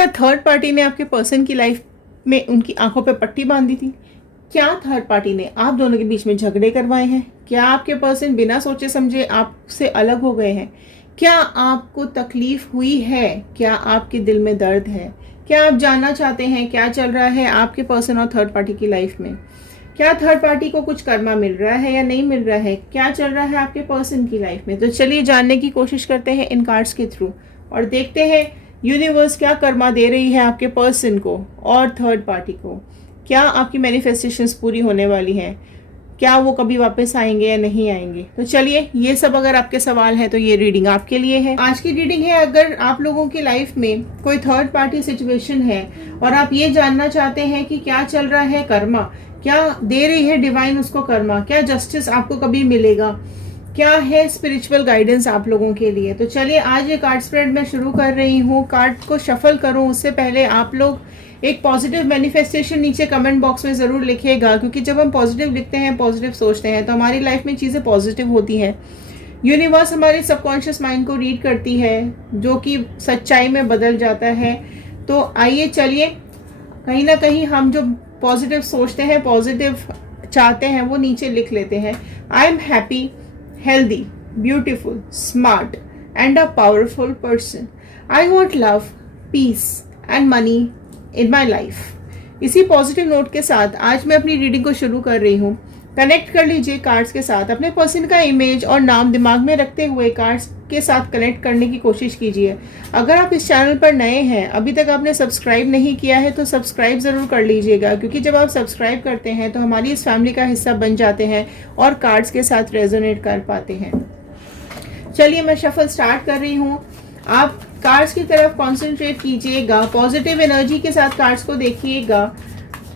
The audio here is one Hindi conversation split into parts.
क्या थर्ड पार्टी ने आपके पर्सन की लाइफ में उनकी आंखों पे पट्टी बांधी थी? क्या थर्ड पार्टी ने आप दोनों के बीच में झगड़े करवाए हैं? क्या आपके पर्सन बिना सोचे समझे आपसे अलग हो गए हैं? क्या आपको तकलीफ हुई है? क्या आपके दिल में दर्द है? क्या आप जानना चाहते हैं क्या चल रहा है आपके पर्सन और थर्ड पार्टी की लाइफ में? क्या थर्ड पार्टी को कुछ कर्मा मिल रहा है या नहीं मिल रहा है? क्या चल रहा है आपके पर्सन की लाइफ में? तो चलिए जानने की कोशिश करते हैं इन कार्ड्स के थ्रू और देखते हैं यूनिवर्स क्या कर्मा दे रही है आपके पर्सन को और थर्ड पार्टी को। क्या आपकी मैनिफेस्टेशंस पूरी होने वाली हैं? क्या वो कभी वापस आएंगे या नहीं आएंगे? तो चलिए, ये सब अगर आपके सवाल है तो ये रीडिंग आपके लिए है। आज की रीडिंग है अगर आप लोगों की लाइफ में कोई थर्ड पार्टी सिचुएशन है और आप ये जानना चाहते हैं कि क्या चल रहा है कर्मा, क्या दे रही है डिवाइन उसको कर्मा, क्या जस्टिस आपको कभी मिलेगा, क्या है स्पिरिचुअल गाइडेंस आप लोगों के लिए। तो चलिए आज ये कार्ड स्प्रेड मैं शुरू कर रही हूँ। कार्ड को शफल करूँ उससे पहले आप लोग एक पॉजिटिव मैनिफेस्टेशन नीचे कमेंट बॉक्स में ज़रूर लिखिएगा, क्योंकि जब हम पॉजिटिव लिखते हैं, पॉजिटिव सोचते हैं तो हमारी लाइफ में चीज़ें पॉजिटिव होती हैं। यूनिवर्स हमारे सबकॉन्शियस माइंड को रीड करती है जो कि सच्चाई में बदल जाता है। तो आइए चलिए, कहीं ना कहीं हम जो पॉजिटिव सोचते हैं, पॉजिटिव चाहते हैं, वो नीचे लिख लेते हैं। I am happy, healthy, beautiful, smart and a powerful person. I want love, peace and money in my life. इसी पॉजिटिव नोट के साथ आज मैं अपनी रीडिंग को शुरू कर रही हूँ। कनेक्ट कर लीजिए कार्ड्स के साथ, अपने पर्सन का इमेज और नाम दिमाग में रखते हुए कार्ड्स के साथ कनेक्ट करने की कोशिश कीजिए। अगर आप इस चैनल पर नए हैं, अभी तक आपने सब्सक्राइब नहीं किया है तो सब्सक्राइब ज़रूर कर लीजिएगा, क्योंकि जब आप सब्सक्राइब करते हैं तो हमारी इस फैमिली का हिस्सा बन जाते हैं और कार्ड्स के साथ रेजोनेट कर पाते हैं। चलिए मैं शफल स्टार्ट कर रही हूँ। आप कार्ड्स की तरफ कॉन्सेंट्रेट कीजिएगा, पॉजिटिव एनर्जी के साथ कार्ड्स को देखिएगा,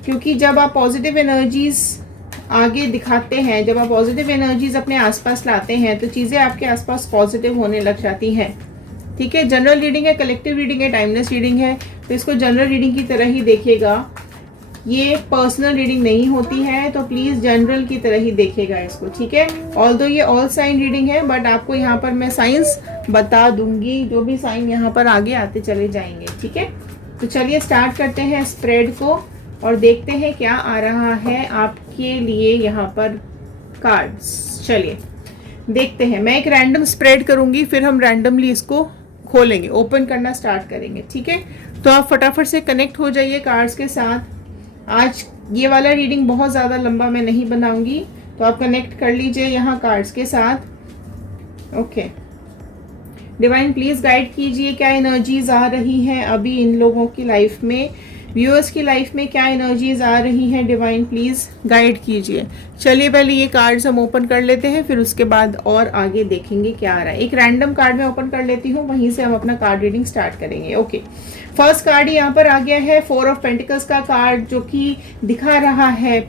क्योंकि जब आप पॉजिटिव एनर्जीज आगे दिखाते हैं, जब आप पॉजिटिव एनर्जीज अपने आसपास लाते हैं तो चीज़ें आपके आसपास पॉजिटिव होने लग जाती हैं। ठीक है, जनरल रीडिंग है, कलेक्टिव रीडिंग है, टाइमलेस रीडिंग है, तो इसको जनरल रीडिंग की तरह ही देखिएगा। ये पर्सनल रीडिंग नहीं होती है, तो प्लीज़ जनरल की तरह ही देखिएगा इसको। ठीक है, ऑल्दो ये ऑल साइन रीडिंग है, बट आपको यहाँ पर मैं साइंस बता दूंगी, जो भी साइन यहाँ पर आगे आते चले जाएंगे। ठीक है, तो चलिए स्टार्ट करते हैं स्प्रेड को और देखते हैं क्या आ रहा है आपके लिए यहाँ पर कार्ड्स। चलिए देखते हैं, मैं एक रैंडम स्प्रेड करूंगी, फिर हम रैंडमली इसको खोलेंगे, ओपन करना स्टार्ट करेंगे। ठीक है, तो आप फटाफट से कनेक्ट हो जाइए कार्ड्स के साथ। आज ये वाला रीडिंग बहुत ज़्यादा लंबा मैं नहीं बनाऊंगी, तो आप कनेक्ट कर लीजिए यहाँ कार्ड्स के साथ। ओके, डिवाइन प्लीज़ गाइड कीजिए क्या एनर्जीज आ रही हैं अभी इन लोगों की लाइफ में, व्यूअर्स की लाइफ में क्या एनर्जीज आ रही हैं। डिवाइन प्लीज़ गाइड कीजिए। चलिए पहले ये कार्ड्स हम ओपन कर लेते हैं, फिर उसके बाद और आगे देखेंगे क्या आ रहा है। एक रैंडम कार्ड मैं ओपन कर लेती हूँ, वहीं से हम अपना कार्ड रीडिंग स्टार्ट करेंगे। ओके, फर्स्ट कार्ड यहाँ पर आ गया है 4 ऑफ पेंटिकल्स का कार्ड, जो कि दिखा रहा है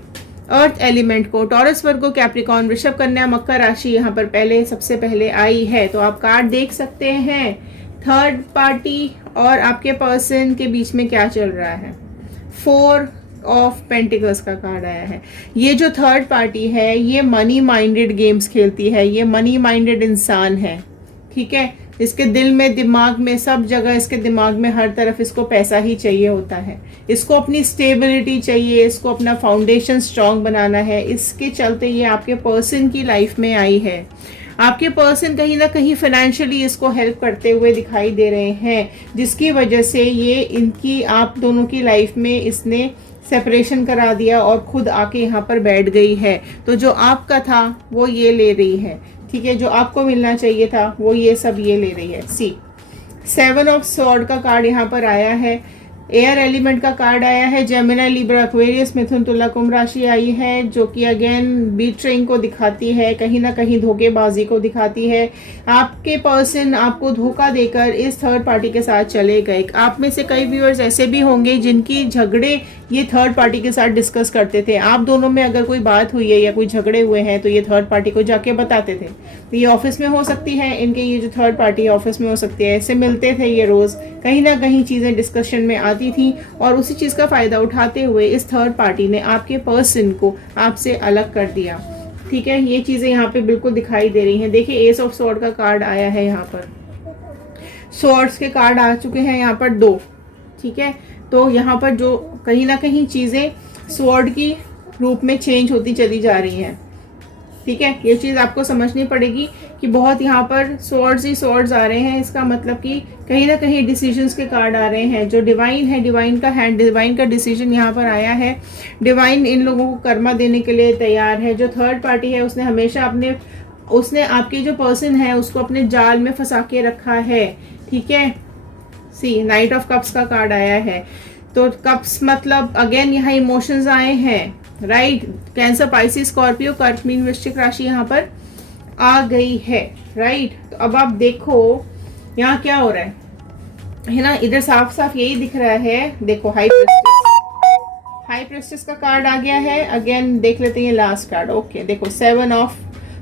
अर्थ एलिमेंट को। टॉरस, वर्गो, कैप्रिकॉर्न, वृषभ, कन्या, मकर राशि यहाँ पर सबसे पहले आई है। तो आप कार्ड देख सकते हैं थर्ड पार्टी और आपके पर्सन के बीच में क्या चल रहा है। 4 ऑफ पेंटिकल्स का कार्ड आया है। ये जो थर्ड पार्टी है ये मनी माइंडेड गेम्स खेलती है, ये मनी माइंडेड इंसान है। ठीक है, इसके दिल में, दिमाग में, सब जगह इसके दिमाग में हर तरफ इसको पैसा ही चाहिए होता है। इसको अपनी स्टेबिलिटी चाहिए, इसको अपना फाउंडेशन स्ट्रांग बनाना है। इसके चलते ये आपके पर्सन की लाइफ में आई है। आपके पर्सन कहीं ना कहीं फाइनेंशियली इसको हेल्प करते हुए दिखाई दे रहे हैं, जिसकी वजह से ये इनकी, आप दोनों की लाइफ में इसने सेपरेशन करा दिया और खुद आके यहाँ पर बैठ गई है। तो जो आपका था वो ये ले रही है। ठीक है, जो आपको मिलना चाहिए था वो ये सब ये ले रही है। सी 7 ऑफ स्वॉर्ड का कार्ड यहाँ पर आया है। एयर एलिमेंट का कार्ड आया है। जेमिनी, लिब्रा, एक्वेरियस, मिथुन, तुला, कुंभ राशि आई है, जो कि अगेन बीट्रेइंग को दिखाती है, कहीं ना कहीं धोखेबाजी को दिखाती है। आपके पर्सन आपको धोखा देकर इस थर्ड पार्टी के साथ चले गए। आप में से कई व्यूअर्स ऐसे भी होंगे जिनकी झगड़े ये थर्ड पार्टी के साथ डिस्कस करते थे। आप दोनों में अगर कोई बात हुई है या कोई झगड़े हुए हैं तो ये थर्ड पार्टी को जाके बताते थे। तो ये ऑफिस में हो सकती है, इनके ये जो थर्ड पार्टी ऑफिस में हो सकती है। ऐसे मिलते थे ये रोज, कहीं ना कहीं चीजें डिस्कशन में आती थी और उसी चीज का फायदा उठाते हुए इस थर्ड पार्टी ने आपके पर्सन को आपसे अलग कर दिया। ठीक है, ये चीजें यहाँ पे बिल्कुल दिखाई दे रही हैं। देखिए एस ऑफ स्वॉर्ड का कार्ड आया है यहाँ पर, स्वॉर्ड्स के कार्ड आ चुके हैं यहाँ पर 2। ठीक है। तो यहाँ पर जो कहीं ना कहीं चीज़ें स्वॉर्ड की रूप में चेंज होती चली जा रही हैं, ठीक है। ये चीज़ आपको समझनी पड़ेगी कि बहुत यहाँ पर स्वॉर्ड्स ही स्वॉर्ड्स आ रहे हैं। इसका मतलब कि कहीं ना कहीं डिसीजंस के कार्ड आ रहे हैं। जो डिवाइन है, डिवाइन का हैंड, डिवाइन का डिसीजन यहाँ पर आया है। डिवाइन इन लोगों को कर्मा देने के लिए तैयार है। जो थर्ड पार्टी है उसने आपके जो पर्सन है उसको अपने जाल में फंसा के रखा है, ठीक है। सी नाइट ऑफ कप्स का कार्ड आया है। तो कप्स मतलब अगेन यहाँ इमोशंस आए हैं, राइट। कैंसर, पाइसिस, स्कॉर्पियो, कर्क, मीन, वृश्चिक राशि यहाँ पर आ गई है, राइट। तो अब आप देखो यहाँ क्या हो रहा है ना, इधर साफ साफ यही दिख रहा है। देखो हाई प्रेस्टिस का कार्ड आ गया है। अगेन देख लेते हैं लास्ट कार्ड। ओके, देखो 7 ऑफ,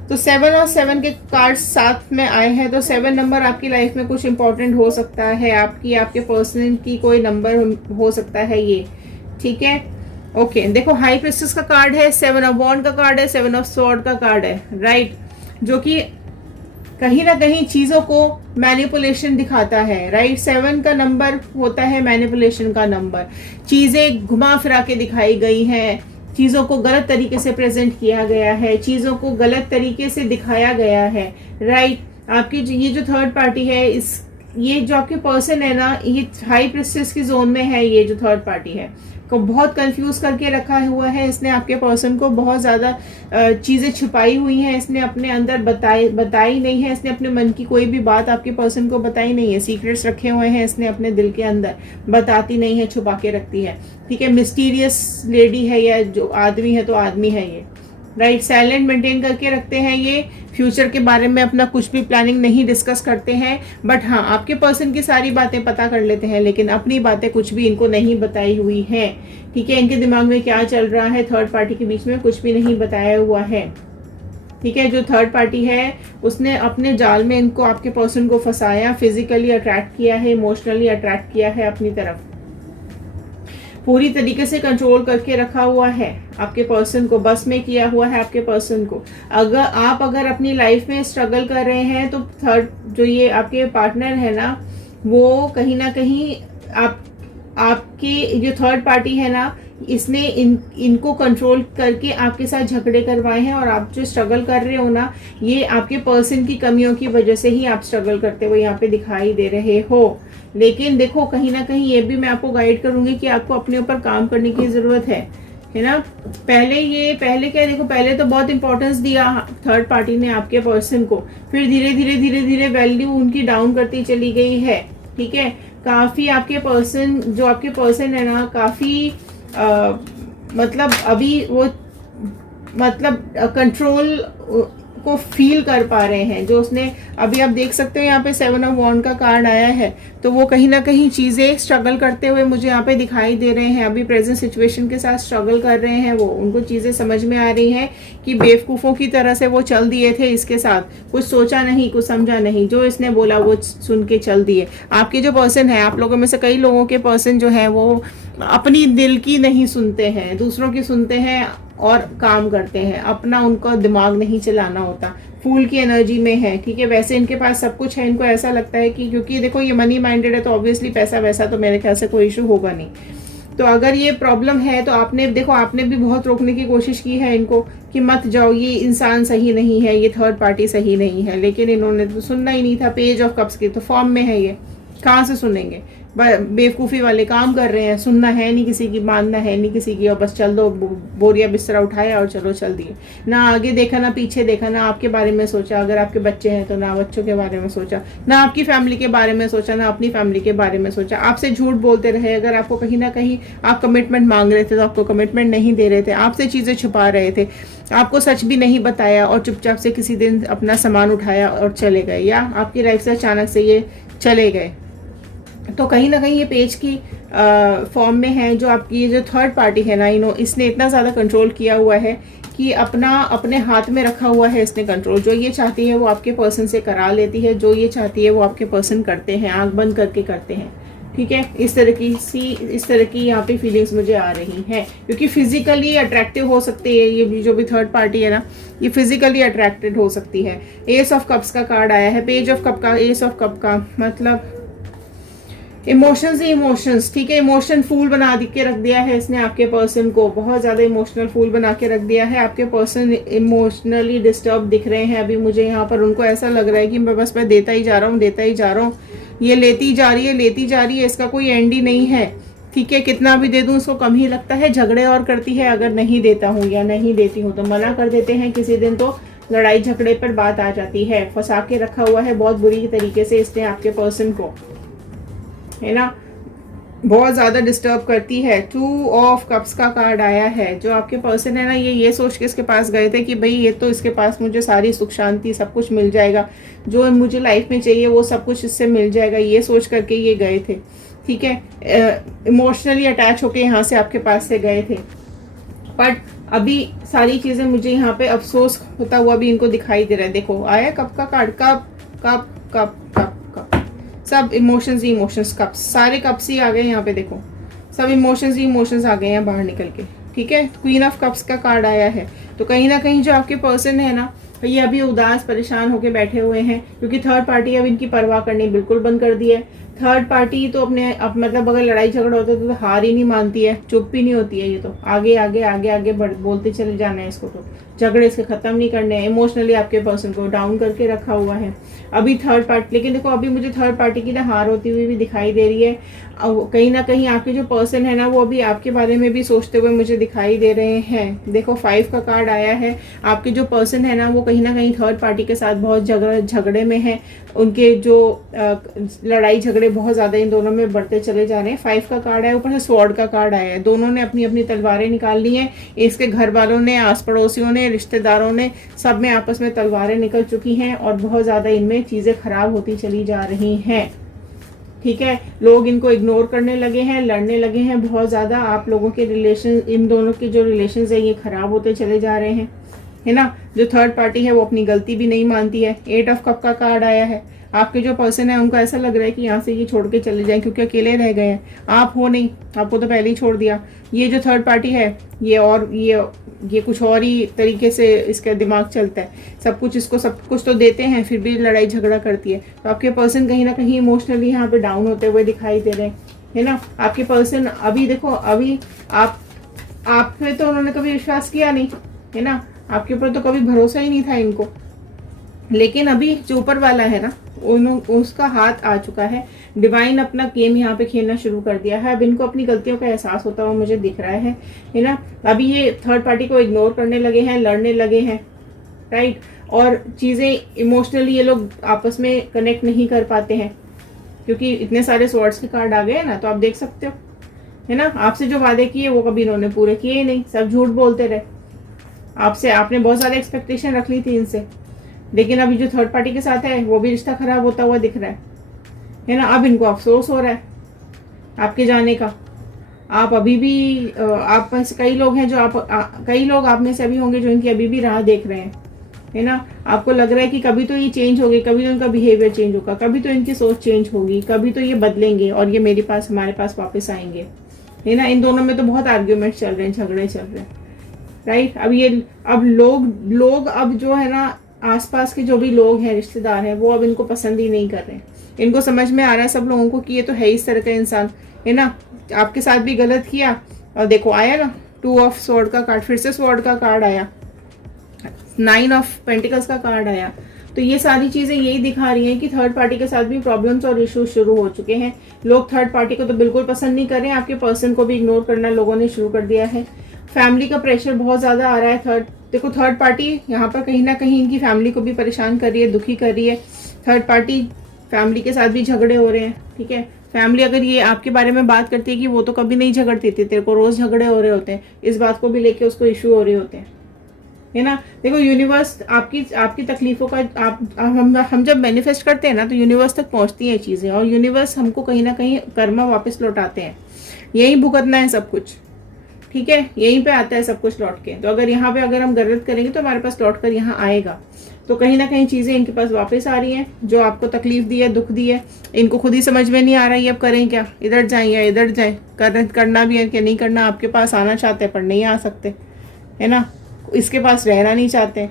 तो 7 और 7 के कार्ड साथ में आए हैं। तो 7 नंबर आपकी लाइफ में कुछ इंपॉर्टेंट हो सकता है, आपके पर्सन की कोई नंबर हो सकता है ये, ठीक है। ओके, देखो हाई प्रेस्टिस का कार्ड है, 7 ऑफ वॉन्ड का कार्ड है, 7 ऑफ स्वॉर्ड का कार्ड है, राइट। जो कि कहीं ना कहीं चीजों को मैनिपुलेशन दिखाता है, राइट। 7 का नंबर होता है मैनिपुलेशन का नंबर। चीजें घुमा फिरा के दिखाई गई हैं, चीज़ों को गलत तरीके से प्रेजेंट किया गया है, चीज़ों को गलत तरीके से दिखाया गया है, राइट। आपकी ये जो थर्ड पार्टी है, ये जो आपके पर्सन है ना, ये हाई प्रेस्टिस की जोन में है। ये जो थर्ड पार्टी है को बहुत कंफ्यूज करके रखा हुआ है इसने। आपके पर्सन को बहुत ज़्यादा चीज़ें छुपाई हुई हैं इसने, अपने अंदर बताई नहीं है इसने। अपने मन की कोई भी बात आपके पर्सन को बताई नहीं है। सीक्रेट्स रखे हुए हैं इसने अपने दिल के अंदर, बताती नहीं है, छुपा के रखती है, ठीक है। मिस्टीरियस लेडी है या जो आदमी है तो आदमी है ये, राइट। साइलेंट मेंटेन करके रखते हैं ये। फ्यूचर के बारे में अपना कुछ भी प्लानिंग नहीं डिस्कस करते हैं। बट हाँ, आपके पर्सन की सारी बातें पता कर लेते हैं, लेकिन अपनी बातें कुछ भी इनको नहीं बताई हुई हैं, ठीक है। इनके दिमाग में क्या चल रहा है थर्ड पार्टी के बीच में कुछ भी नहीं बताया हुआ है, ठीक है। जो थर्ड पार्टी है उसने अपने जाल में इनको, आपके पर्सन को फंसाया, फिजिकली अट्रैक्ट किया है, इमोशनली अट्रैक्ट किया है अपनी तरफ, पूरी तरीके से कंट्रोल करके रखा हुआ है आपके पर्सन को, बस में किया हुआ है आपके पर्सन को। अगर अपनी लाइफ में स्ट्रगल कर रहे हैं तो थर्ड जो ये आपके पार्टनर है ना, वो कहीं ना कहीं आपके जो थर्ड पार्टी है ना, इसने इनको कंट्रोल करके आपके साथ झगड़े करवाए हैं। और आप जो स्ट्रगल कर रहे हो ना, ये आपके पर्सन की कमियों की वजह से ही आप स्ट्रगल करते हुए यहाँ पे दिखाई दे रहे हो। लेकिन देखो कहीं ना कहीं ये भी मैं आपको गाइड करूंगी कि आपको अपने ऊपर काम करने की जरूरत है ना। पहले क्या, देखो पहले तो बहुत इंपॉर्टेंस दिया थर्ड पार्टी ने आपके पर्सन को, फिर धीरे धीरे वैल्यू उनकी डाउन करती चली गई है, ठीक है। काफी आपके पर्सन है ना, काफी मतलब अभी वो कंट्रोल को फील कर पा रहे हैं। जो उसने अभी आप देख सकते हो यहाँ पे 7 ऑफ वॉन्ड का कार्ड आया है, तो वो कहीं ना कहीं चीज़ें स्ट्रगल करते हुए मुझे यहाँ पे दिखाई दे रहे हैं। अभी प्रेजेंट सिचुएशन के साथ स्ट्रगल कर रहे हैं वो, उनको चीज़ें समझ में आ रही हैं कि बेवकूफ़ों की तरह से वो चल दिए थे इसके साथ, कुछ सोचा नहीं, कुछ समझा नहीं, जो इसने बोला वो सुन के चल दिए। आपके जो पर्सन है, आप लोगों में से कई लोगों के पर्सन जो है वो अपनी दिल की नहीं सुनते हैं, दूसरों की सुनते हैं और काम करते हैं, अपना उनको दिमाग नहीं चलाना होता, फूल की एनर्जी में है, ठीक है। वैसे इनके पास सब कुछ है, इनको ऐसा लगता है कि क्योंकि देखो ये मनी माइंडेड है तो ऑब्वियसली पैसा वैसा तो मेरे ख्याल से कोई इशू होगा नहीं। तो अगर ये प्रॉब्लम है तो आपने भी बहुत रोकने की कोशिश की है इनको कि मत जाओ, ये इंसान सही नहीं है, ये थर्ड पार्टी सही नहीं है, लेकिन इन्होंने तो सुनना ही नहीं था। पेज ऑफ कप्स की तो फॉर्म में है, ये कहाँ से सुनेंगे, बेवकूफ़ी वाले काम कर रहे हैं, सुनना है नहीं किसी की, मानना है नहीं किसी की, और बस चल दो, बोरिया बिस्तरा उठाया और चलो चल दिए। ना आगे देखा, ना पीछे देखा, ना आपके बारे में सोचा, अगर आपके बच्चे हैं तो ना बच्चों के बारे में सोचा, ना आपकी फैमिली के बारे में सोचा, ना अपनी फैमिली के बारे में सोचा। आपसे झूठ बोलते रहे। अगर आपको कहीं ना कहीं आप कमिटमेंट मांग रहे थे तो आपको कमिटमेंट नहीं दे रहे थे, आपसे चीज़ें छुपा रहे थे, आपको सच भी नहीं बताया और चुपचाप से किसी दिन अपना सामान उठाया और चले गए, या आपकी लाइफ से अचानक से ये चले गए। तो कहीं ना कहीं ये पेज की फॉर्म में है। जो आपकी ये जो थर्ड पार्टी है ना, इसने इतना ज़्यादा कंट्रोल किया हुआ है कि अपने हाथ में रखा हुआ है इसने कंट्रोल। जो ये चाहती है वो आपके पर्सन से करा लेती है, जो ये चाहती है वो आपके पर्सन करते हैं, आंख बंद करके करते हैं, ठीक है। इस तरह की यहाँ पे फीलिंग्स मुझे आ रही हैं, क्योंकि फिजिकली अट्रैक्टिव हो सकती है ये जो भी थर्ड पार्टी है ना, ये फिजिकली अट्रैक्टेड हो सकती है। एस ऑफ कप्स का कार्ड आया है, पेज ऑफ कप का, एस ऑफ कप का मतलब इमोशंस ही इमोशंस, ठीक है। इमोशन फूल बना के रख दिया है इसने आपके पर्सन को, बहुत ज़्यादा इमोशनल फूल बना के रख दिया है। आपके पर्सन इमोशनली डिस्टर्ब दिख रहे हैं अभी मुझे यहाँ पर। उनको ऐसा लग रहा है कि मैं देता ही जा रहा हूँ, देता ही जा रहा हूँ, ये लेती जा रही है, लेती जा रही है, इसका कोई एंड ही नहीं है, ठीक है। कितना भी दे दूँ उसको कम ही लगता है। झगड़े और करती है अगर नहीं देता हूँ या नहीं देती हूँ तो, मना कर देते हैं किसी दिन तो लड़ाई झगड़े पर बात आ जाती है। फंसा के रखा हुआ है बहुत बुरी तरीके से इसने आपके पर्सन को, है ना। बहुत ज़्यादा डिस्टर्ब करती है। 2 ऑफ कप्स का कार्ड आया है। जो आपके पर्सन है ना, ये सोच के इसके पास गए थे कि भाई ये तो इसके पास मुझे सारी सुख शांति सब कुछ मिल जाएगा, जो मुझे लाइफ में चाहिए वो सब कुछ इससे मिल जाएगा, ये सोच करके ये गए थे, ठीक है। इमोशनली अटैच होके यहाँ से आपके पास से गए थे, बट अभी सारी चीज़ें मुझे यहाँ पे अफसोस होता हुआ भी इनको दिखाई दे रहा है। देखो आया कप का card, cup cup cup cup cup, सब इमोशंस ही इमोशंस, कप्स, सारे कप्स ही आ गए यहाँ पे। देखो सब इमोशंस ही इमोशंस आ गए हैं बाहर निकल के, ठीक है। क्वीन ऑफ कप्स का कार्ड आया है। तो कहीं ना कहीं जो आपके पर्सन है ना, ये अभी उदास परेशान होके बैठे हुए हैं, क्योंकि थर्ड पार्टी अब इनकी परवाह करनी बिल्कुल बंद कर दी है। थर्ड पार्टी तो मतलब अगर लड़ाई झगड़ा होता है तो हार ही नहीं मानती है, चुप भी नहीं होती है। ये तो आगे आगे आगे आगे बोलते चले जाना है इसको, तो झगड़े इसके खत्म नहीं करने हैं। इमोशनली आपके पर्सन को डाउन करके रखा हुआ है अभी थर्ड पार्टी। लेकिन देखो अभी मुझे थर्ड पार्टी की ना हार होती हुई भी दिखाई दे रही है। कहीं ना कहीं आपके जो पर्सन है ना, वो अभी आपके बारे में भी सोचते हुए मुझे दिखाई दे रहे हैं। देखो 5 का कार्ड आया है। आपके जो पर्सन है ना, वो कहीं ना कहीं थर्ड पार्टी के साथ बहुत झगड़े में है। उनके जो लड़ाई झगड़े बहुत ज़्यादा इन दोनों में बढ़ते चले जा रहे हैं। 5 का कार्ड है, ऊपर से स्वॉर्ड का कार्ड आया है। दोनों ने अपनी अपनी तलवारें निकाल ली हैं। इसके घर वालों ने, आस पड़ोसियों ने, रिश्तेदारों ने, सब में आपस में तलवारें निकल चुकी हैं और बहुत ज़्यादा इनमें चीज़ें खराब होती चली जा रही हैं, ठीक है। लोग इनको इग्नोर करने लगे हैं, लड़ने लगे हैं बहुत ज़्यादा। आप लोगों के रिलेशन, इन दोनों के जो रिलेशंस है ये खराब होते चले जा रहे हैं, है ना। जो थर्ड पार्टी है वो अपनी गलती भी नहीं मानती है। 8 ऑफ कप का कार्ड आया है। आपके जो पर्सन है उनको ऐसा लग रहा है कि यहाँ से ये छोड़ के चले जाएं, क्योंकि अकेले रह गए हैं। आप हो नहीं, आपको तो पहले ही छोड़ दिया। ये जो थर्ड पार्टी है ये कुछ और ही तरीके से इसका दिमाग चलता है। सब कुछ तो देते हैं, फिर भी लड़ाई झगड़ा करती है। तो आपके पर्सन कहीं ना कहीं इमोशनली यहाँ पे डाउन होते हुए दिखाई दे रहे हैं, है ना। आपके पर्सन अभी देखो, अभी आप पे तो उन्होंने कभी विश्वास किया नहीं, है ना। आपके ऊपर तो कभी भरोसा ही नहीं था इनको। लेकिन अभी जो ऊपर वाला है ना, उसका हाथ आ चुका है। डिवाइन अपना गेम यहाँ पे खेलना शुरू कर दिया है। अब इनको अपनी गलतियों का एहसास होता हुआ मुझे दिख रहा है ना। अभी ये थर्ड पार्टी को इग्नोर करने लगे हैं, लड़ने लगे हैं, राइट। और चीज़ें इमोशनली ये लोग आपस में कनेक्ट नहीं कर पाते हैं, क्योंकि इतने सारे स्वॉर्ड्स के कार्ड आ गए हैं ना। तो आप देख सकते हो, है ना। आपसे जो वादे किए वो कभी इन्होंने पूरे किए ही नहीं, सब झूठ बोलते रहे। आपने बहुत सारे एक्सपेक्टेशन रख ली थी इनसे, लेकिन अभी जो थर्ड पार्टी के साथ है वो भी रिश्ता खराब होता हुआ दिख रहा है ना। अब इनको अफसोस हो रहा है आपके जाने का। आप अभी भी आप में से कई लोग हैं जो कई लोग आप में से अभी होंगे जो इनकी अभी भी राह देख रहे हैं, है ना। आपको लग रहा है कि कभी तो ये चेंज होगी, कभी तो इनका बिहेवियर चेंज होगा, कभी तो इनकी सोच चेंज होगी, कभी तो ये बदलेंगे और ये हमारे पास वापस आएंगे, है ना। इन दोनों में तो बहुत आर्ग्यूमेंट चल रहे हैं, झगड़े चल रहे हैं, राइट। अब लोग अब जो है ना, आसपास के जो भी लोग हैं, रिश्तेदार हैं, वो अब इनको पसंद ही नहीं कर रहे हैं। इनको समझ में आ रहा है सब लोगों को कि ये तो है इस तरह का इंसान, है ना। आपके साथ भी गलत किया और देखो आया ना 2 ऑफ स्वॉर्ड का कार्ड, फिर से स्वॉर्ड का कार्ड आया, 9 ऑफ पेंटिकल्स का कार्ड आया। तो ये सारी चीज़ें यही दिखा रही हैं कि थर्ड पार्टी के साथ भी प्रॉब्लम्स और इश्यूज शुरू हो चुके हैं। लोग थर्ड पार्टी को तो बिल्कुल पसंद नहीं कर रहे हैं, आपके पर्सन को भी इग्नोर करना लोगों ने शुरू कर दिया है। फैमिली का प्रेशर बहुत ज़्यादा आ रहा है। देखो थर्ड पार्टी यहाँ पर कहीं ना कहीं इनकी फैमिली को भी परेशान कर रही है, दुखी कर रही है। थर्ड पार्टी फैमिली के साथ भी झगड़े हो रहे हैं, ठीक है। फैमिली अगर ये आपके बारे में बात करती है कि वो तो कभी नहीं झगड़ती थी, तेरे को रोज़ झगड़े हो रहे होते हैं, इस बात को भी लेके उसको इशू हो रहे होते हैं, है ना। देखो यूनिवर्स आपकी तकलीफों का हम जब मैनिफेस्ट करते हैं ना, तो यूनिवर्स तक पहुंचती हैं चीज़ें, और यूनिवर्स हमको कहीं ना कहीं कर्मा वापस लौटाते हैं। यही भुगतना है सब कुछ, ठीक है। यहीं पे आता है सब कुछ लौट के। तो अगर हम गलत करेंगे तो हमारे पास लौट कर यहाँ आएगा। तो कहीं ना कहीं चीज़ें इनके पास वापस आ रही हैं। जो आपको तकलीफ दी है, दुख दी है, इनको खुद ही समझ में नहीं आ रहा है अब करें क्या, इधर जाएं या इधर जाएं, करना भी है कि नहीं करना। आपके पास आना चाहते हैं पर नहीं आ सकते, है ना। इसके पास रहना नहीं चाहते,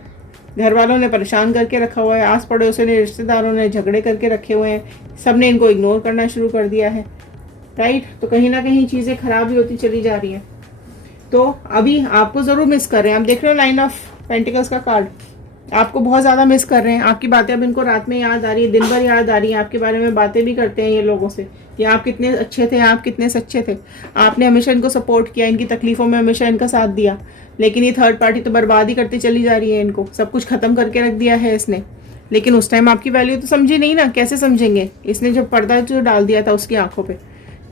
घर वालों ने परेशान करके रखा हुआ है, आस पड़ोसियों ने, रिश्तेदारों ने झगड़े करके रखे हुए हैं, सब ने इनको इग्नोर करना शुरू कर दिया है, राइट। तो कहीं ना कहीं चीज़ें खराब ही होती चली जा रही हैं। तो अभी आपको ज़रूर मिस कर रहे हैं। आप देख रहे हो लाइन ऑफ पेंटिकल्स का कार्ड, आपको बहुत ज़्यादा मिस कर रहे हैं। आपकी बातें अब इनको रात में याद आ रही है, दिन भर याद आ रही है, आपके बारे में बातें भी करते हैं ये लोगों से कि आप कितने अच्छे थे, आप कितने सच्चे थे, आपने हमेशा इनको सपोर्ट किया, इनकी तकलीफ़ों में हमेशा इनका साथ दिया। लेकिन ये थर्ड पार्टी तो बर्बाद ही करती चली जा रही है, इनको सब कुछ ख़त्म करके रख दिया है इसने। लेकिन उस टाइम आपकी वैल्यू तो समझी नहीं ना, कैसे समझेंगे? इसने जब पर्दा जो डाल दिया था उसकी आंखों पे,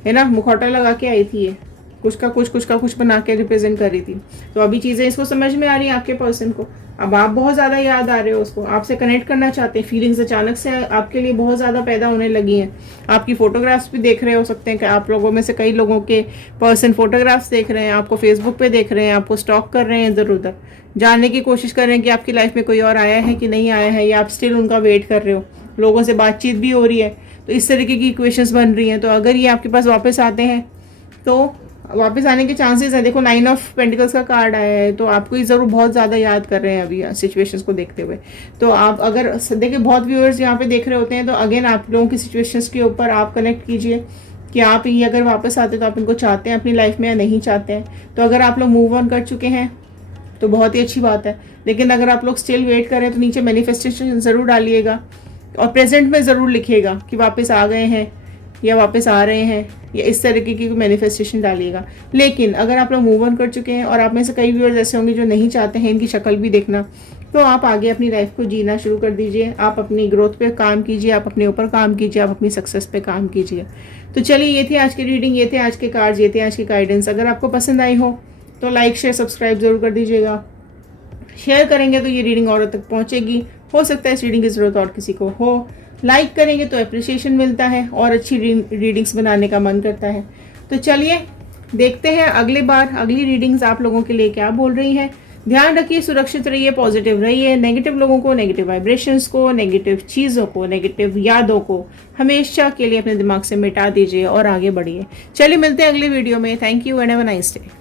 है ना, मुखौटा लगा के आई थी ये, कुछ का कुछ बना के रिप्रेजेंट कर रही थी। तो अभी चीज़ें इसको समझ में आ रही हैं आपके पर्सन को। अब आप बहुत ज़्यादा याद आ रहे हो उसको, आपसे कनेक्ट करना चाहते हैं, फीलिंग्स अचानक से आपके लिए बहुत ज़्यादा पैदा होने लगी हैं। आपकी फ़ोटोग्राफ्स भी देख रहे हो सकते हैं कि आप लोगों में से कई लोगों के पर्सन फ़ोटोग्राफ्स देख रहे हैं, आपको फेसबुक पे देख रहे हैं, आपको स्टॉक कर रहे हैं, इधर उधर जानने की कोशिश कर रहे हैं कि आपकी लाइफ में कोई और आया है कि नहीं आया है, या आप स्टिल उनका वेट कर रहे हो। लोगों से बातचीत भी हो रही है, तो इस तरीके की इक्वेशंस बन रही हैं। तो अगर ये आपके पास वापस आते हैं तो वापस आने के चांसेस हैं। देखो 9 ऑफ पेंटिकल्स का कार्ड आया है, तो आपको ये ज़रूर बहुत ज़्यादा याद कर रहे हैं अभी सिचुएशंस को देखते हुए। तो आप अगर देखिए बहुत व्यूअर्स यहाँ पे देख रहे होते हैं, तो अगेन आप लोगों की सिचुएशंस के ऊपर आप कनेक्ट कीजिए कि आप ये अगर वापस आते तो आप इनको चाहते हैं अपनी लाइफ में या नहीं चाहते हैं। तो अगर आप लोग मूव ऑन कर चुके हैं तो बहुत ही अच्छी बात है, लेकिन अगर आप लोग स्टिल वेट करें तो नीचे मैनिफेस्टेशन ज़रूर डालिएगा और प्रेजेंट में ज़रूर लिखिएगा कि वापस आ गए हैं या वापस आ रहे हैं, या इस तरीके की मैनिफेस्टेशन डालिएगा। लेकिन अगर आप लोग मूव ऑन कर चुके हैं, और आप में से कई व्यूअर्स ऐसे होंगे जो नहीं चाहते हैं इनकी शक्ल भी देखना, तो आप आगे अपनी लाइफ को जीना शुरू कर दीजिए। आप अपनी ग्रोथ पे काम कीजिए, आप अपने ऊपर काम कीजिए, आप अपनी सक्सेस पे काम कीजिए। तो चलिए, ये थी आज की रीडिंग, ये थे आज के कार्ड्स, ये थे आज की गाइडेंस। अगर आपको पसंद आई हो तो लाइक शेयर सब्सक्राइब जरूर कर दीजिएगा। शेयर करेंगे तो ये रीडिंग औरों तक पहुंचेगी। हो सकता है इस रीडिंग की ज़रूरत और किसी को हो। लाइक करेंगे तो अप्रिसिएशन मिलता है और अच्छी रीडिंग्स बनाने का मन करता है। तो चलिए देखते हैं अगली बार अगली रीडिंग्स आप लोगों के लिए क्या बोल रही हैं। ध्यान रखिए, सुरक्षित रहिए, पॉजिटिव रहिए। नेगेटिव लोगों को, नेगेटिव वाइब्रेशंस को, नेगेटिव चीज़ों को, नेगेटिव यादों को हमेशा के लिए अपने दिमाग से मिटा दीजिए और आगे बढ़िए। चलिए मिलते हैं अगले वीडियो में। Thank you and have a nice day.